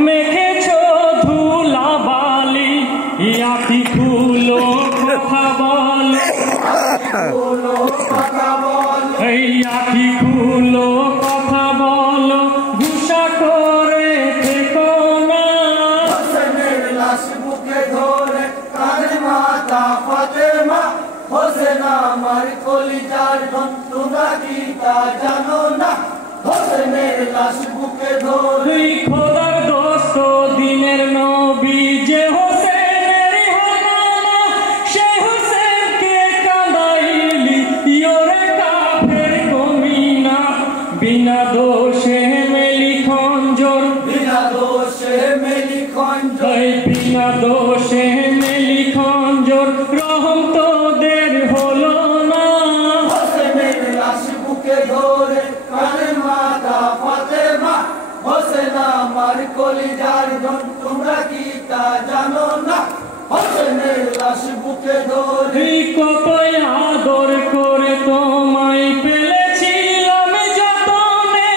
মেখেছ ধুলা বালি আখি খুলো কথা বলো এই আখি খুলো কথা বলো গুসা করে থেকো না হোসেনের লাশ বুকে ধরে কাঁদে মাতা ফাতেমা হোসেন আমার কলিজার ধন তোমরা কি তা জানো না হোসেনের লাশ বুকে ধরে খোদার দোস্ত দিনের নবী যে হোসেনের হানানা সেই হোসেনকে কাঁদাইলি ইয়োরে কাফের কমিনা বিনা দোষে মেলি খঞ্জর বিনা দোষে মেলি খঞ্জর বিনা দোষে মেলি খঞ্জর রহম তোদের হলো না হোসেনের লাশ বুকে ধরে কাঁদে মাতা ফাতেমা হোসেন আমার কলিজার ধন তোমরা কি তা জানো না হোসেনের লাশ বুকে ধরে কত আদর করে তোমায় পেলেছিলাম যতনে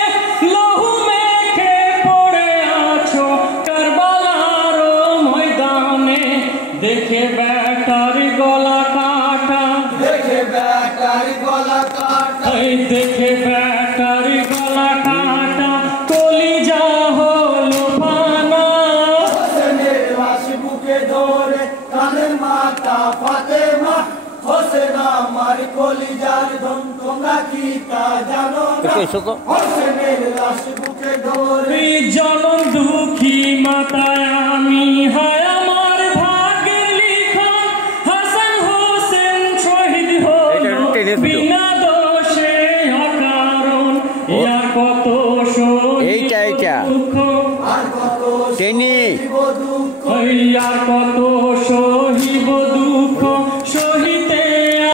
লহু মেখে পড়ে আছো কারবালার ময়দানে দেখে বেটার গলা কাটা দেখে বেটার গলা কাটা দেখে বেটার গলা কাটা কলিজা হলো ফানা হোসেনের লাশ বুকে ধরে কাঁদে মাতা ফাতেমা হোসেন আমার কলিজার ধন তোমরা কি তা জানো না হোসেনের লাশ বুকে ধরে জনম দুঃখী মাতায় আমি হায় আমার ভাগ্যের লিখন হাসান হোসেন শহীদ হলো বিনা দোষে অকারণ ইয়ার কত এইটা দুঃখ আর কত টেনি দুঃখ ইয়ার কত